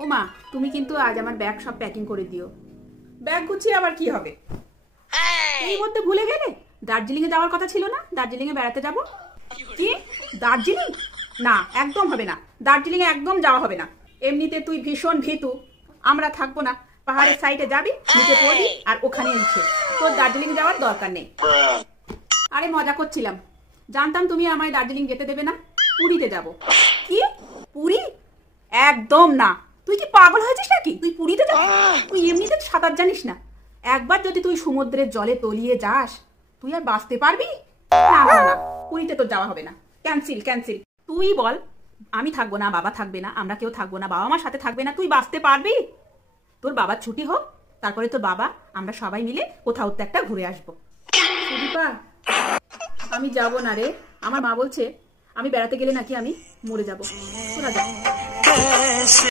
ও মা, তুমি কিন্তু আজ আমার ব্যাগ সব প্যাকিং করে দিও। ব্যাগ গুছিয়ে আবার কি হবে? এই মধ্যে ভুলে গেলে দার্জিলিং এ যাওয়ার কথা ছিল না? দার্জিলিং এ বেড়াতে যাব। কি দার্জিলিং? না, একদম হবে না। দার্জিলিং এ একদম যাওয়া হবে না। এমনিতে তুই ভীষণ ভীতু, আমরা থাকবো না। পাহাড়ের সাইডে যাবি, নিচে পড়বি আর ওখানে নিচে। তোর দার্জিলিং যাওয়ার দরকার নেই। আরে মজা করছিলাম, জানতাম তুমি আমায় দার্জিলিং যেতে দেবে না। পুরীতে যাব। কি পুরী? একদম না। তুই কি পাগল হয়েছিস নাকি? তুই পুরীতে যাবি? তুই এমনিতে সাঁতার জানিস না। একবার যদি তুই সমুদ্রের জলে তলিয়ে যাস, তুই আর বাঁচতে পারবি? না না না, পুরীতে তো যাওয়া হবে না। Cancel cancel. তুই বল, আমি থাকবো না, বাবা থাকবে না, আমরা কেউ থাকবো না, বাবা আমার সাথে থাকবে না, তুই বাঁচতে পারবি? তোর বাবার ছুটি হোক, তারপরে তোর বাবা আমরা সবাই মিলে কোথাও তো একটা ঘুরে আসবো। সুদীপা, আমি যাব না রে। আমার মা বলছে আমি বেড়াতে গেলে নাকি আমি মরে যাবো। তোরা যা।